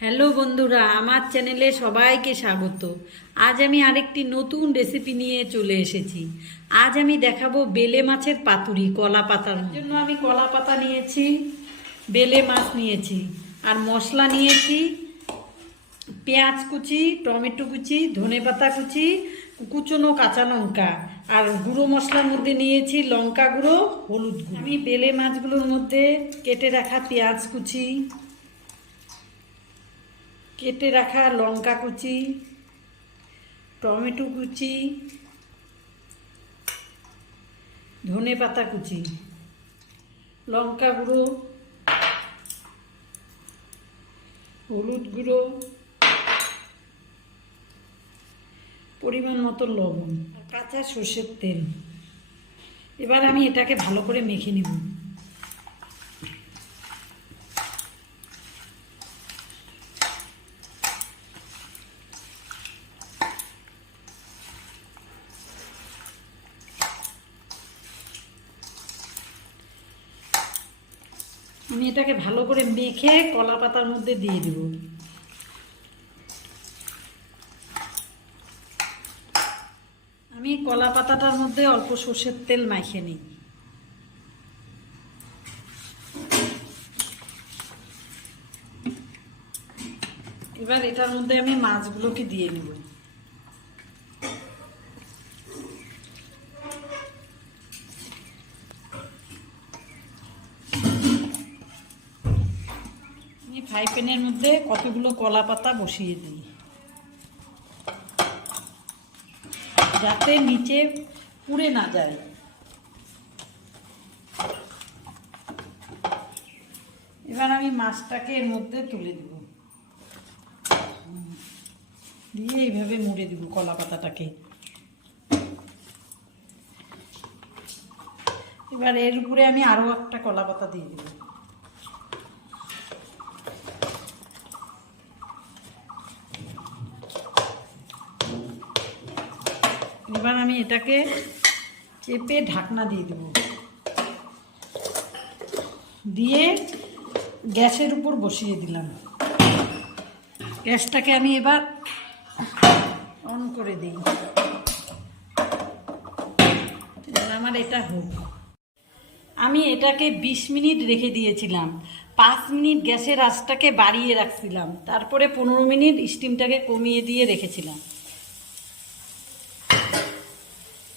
Hello বন্ধুরা, আমার চ্যানেলে সবাইকে স্বাগত। আজ আমি আরেকটি নতুন রেসিপি নিয়ে চলে এসেছি। আজ আমি দেখাবো বেলে মাছের পাতুরি, কলা পাতার জন্য আমি কলা পাতা নিয়েছি, বেলে মাছ নিয়েছি, আর মশলা নিয়েছি, পেঁয়াজ কুচি, টমেটো কুচি, ধনে পাতা কুচি, কুচনো কাঁচা লঙ্কা, আর গুঁড়ো মশলার মধ্যে নিয়েছি লঙ্কা গুঁড়ো, হলুদ আমি বেলে মাছগুলোর মধ্যে কেটে রাখা পেঁয়াজ কুচি কেটে রাখা লঙ্কা কুচি, টমেটো কুচি, ধনে পাতা কুচি, লঙ্কা গুঁড়ো, হলুদ গুঁড়ো, পরিমাণ মতো লবণ আর কাঁচা সর্ষের তেল। এবার আমি এটাকে ভালো করে মেখে নেব। আমি এটাকে ভালো করে মেখে কলা পাতার মধ্যে দিয়ে দেব। আমি কলা পাতাটার মধ্যে অল্প সর্ষের তেল মাখিয়ে নিই। এবার এটার মধ্যে আমি মাছগুলোকে দিয়ে নেব আমি ফ্রাই প্যানের মধ্যে কতগুলো কলা পাতা বসিয়ে দিই। যাতে নিচে পুড়ে না যায়। এবার আমি মাছটাকে এর মধ্যে তুলে দেব। দিয়ে এইভাবে মুড়ে দেব কলা পাতাটাকে এবার এর উপরে আমি আরও একটা কলা পাতা দিয়ে দেবো। এবার আমি এটাকে চেপে ঢাকনা দিয়ে দেব। দিয়ে গ্যাসের উপর বসিয়ে দিলাম। গ্যাসটাকে আমি এবার অন করে দিই। আমার এটা হোক। আমি এটাকে বিশ মিনিট রেখে দিয়েছিলাম। পাঁচ মিনিট গ্যাসের আঁচটাকে বাড়িয়ে রাখছিলাম। তারপরে পনেরো মিনিট স্টিমটাকে কমিয়ে দিয়ে রেখেছিলাম।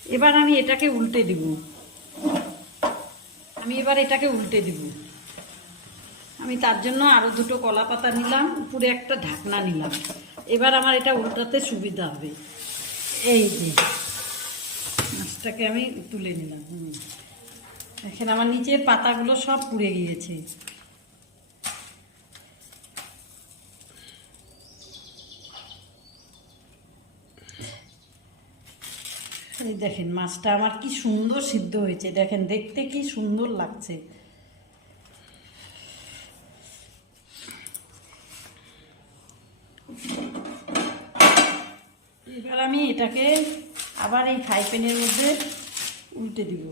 এবার আমি এটাকে উল্টে দিব। আমি এবার এটাকে উল্টে দিব। আমি তার জন্য আরও দুটো কলা পাতা নিলাম, উপরে একটা ঢাকনা নিলাম। এবার আমার এটা উল্টাতে সুবিধা হবে। এই যে, মাছটাকে আমি তুলে নিলাম। দেখেন আমার নিচের পাতাগুলো সব পুড়ে গিয়েছে। এই দেখেন, মাছটা আমার কি সুন্দর সিদ্ধ হয়েছে। দেখেন, দেখতে কি সুন্দর লাগছে। এবার আমি এটাকে আবার এই ফ্রাই প্যানের মধ্যে উল্টে দিব।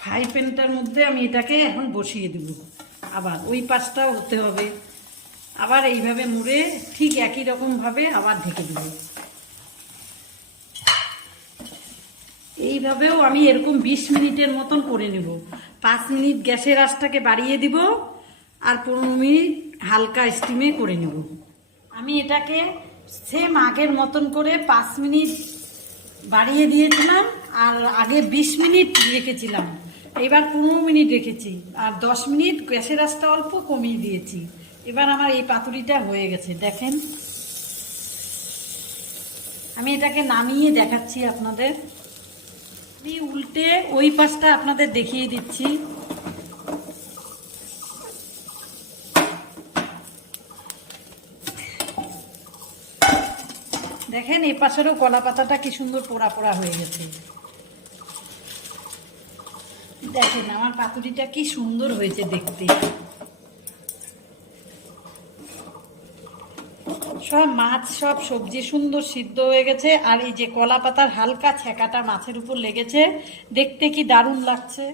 ফ্রাই প্যানটার মধ্যে আমি এটাকে এখন বসিয়ে দেব। আবার ওই পাশটাও হতে হবে। আবার এইভাবে মুড়ে ঠিক একই রকমভাবে আবার ঢেকে দেব। এইভাবেও আমি এরকম বিশ মিনিটের মতন করে নেব। পাঁচ মিনিট গ্যাসের আঁচটাকে বাড়িয়ে দিব আর পনেরো মিনিট হালকা স্টিমে করে নেব। আমি এটাকে সেম আগের মতন করে পাঁচ মিনিট বাড়িয়ে দিয়েছিলাম আর আগে বিশ মিনিট রেখেছিলাম। এবার পনেরো মিনিট রেখেছি আর দশ মিনিট গ্যাসের আঁচটা অল্প কমিয়ে দিয়েছি। এবার আমার এই পাতুরিটা হয়ে গেছে, দেখেন। আমি এটাকে নামিয়ে দেখাচ্ছি আপনাদের। আমি উল্টে ওই পাশটা আপনাদের দেখিয়ে দিচ্ছি। দেখেন এই পাশেরও কলা পাতাটা কি সুন্দর পোড়া পোড়া হয়ে গেছে। দেখেন, আমার পাতুরিটা কি সুন্দর হয়েছে দেখতে। সব মাছ, সব সবজি সুন্দর সিদ্ধ হয়ে গেছে। আর এই যে কলা পাতার হালকা ছেঁকাটা মাছের উপর লেগেছে, দেখতে কি দারুণ লাগছে।